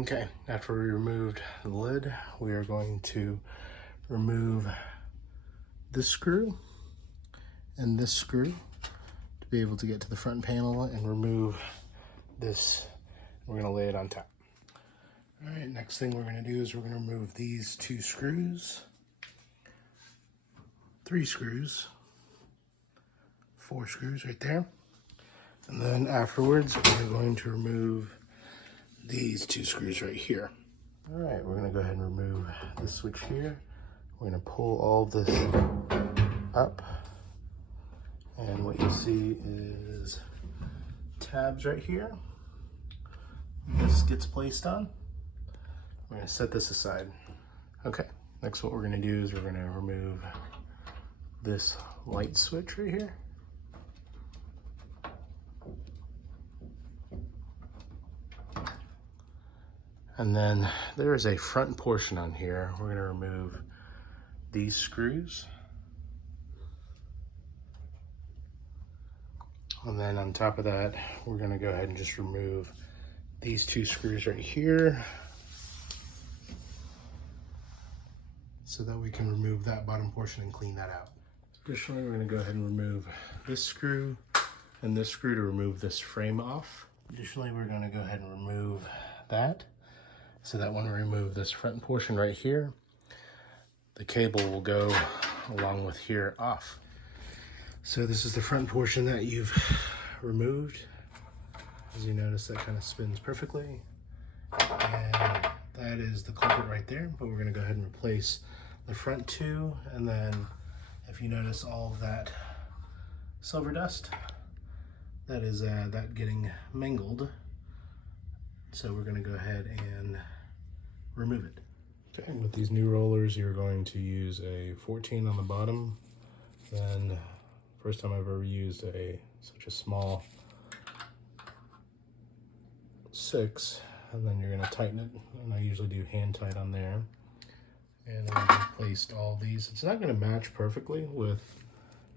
Okay, after we removed the lid, we are going to remove this screw and this screw to be able to get to the front panel and remove this. We're gonna lay it on top. All right, next thing we're gonna do is we're gonna remove these 2 screws, 3 screws, 4 screws right there. And then afterwards, we're going to remove these 2 screws right here. All right, we're gonna go ahead and remove this switch here. We're gonna pull all of this up. And what you see is tabs right here. This gets placed on. We're gonna set this aside. Okay, next what we're gonna do is we're gonna remove this light switch right here. And then there is a front portion on here. We're gonna remove these screws. And then on top of that, we're gonna go ahead and just remove these 2 screws right here so that we can remove that bottom portion and clean that out. Additionally, we're gonna go ahead and remove this screw and this screw to remove this frame off. Additionally, we're gonna go ahead and remove that. So that when we remove this front portion right here, the cable will go along with here off. So this is the front portion that you've removed. As you notice, that kind of spins perfectly. And that is the culprit right there, but we're gonna go ahead and replace the front 2. And then if you notice all of that silver dust, that is that getting mangled. So we're gonna go ahead and remove it. Okay, with these new rollers, you're going to use a 14 on the bottom. Then, first time I've ever used such a small 6, and then you're gonna tighten it. And I usually do hand tight on there. And I've placed all these. It's not gonna match perfectly with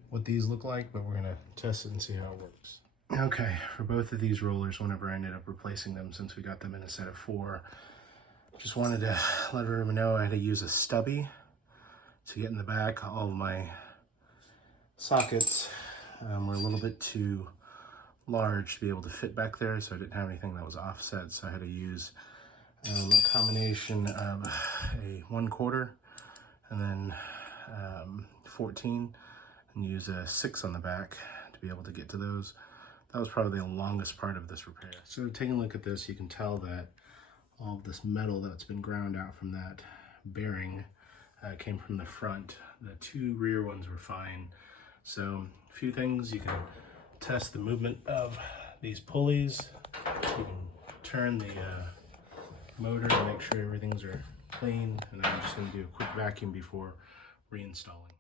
what these look like, but we're gonna test it and see how it works. Okay, for both of these rollers, whenever I ended up replacing them, since we got them in a set of 4, just wanted to let everyone know I had to use a stubby to get in the back. All of my sockets were a little bit too large to be able to fit back there, so I didn't have anything that was offset, so I had to use a combination of a 1/4 and then 14, and use a 6 on the back to be able to get to those. That was probably the longest part of this repair. So taking a look at this, you can tell that all of this metal that's been ground out from that bearing came from the front. The 2 rear ones were fine. So a few things, you can test the movement of these pulleys. You can turn the motor to make sure everything's are clean. And I'm just gonna do a quick vacuum before reinstalling.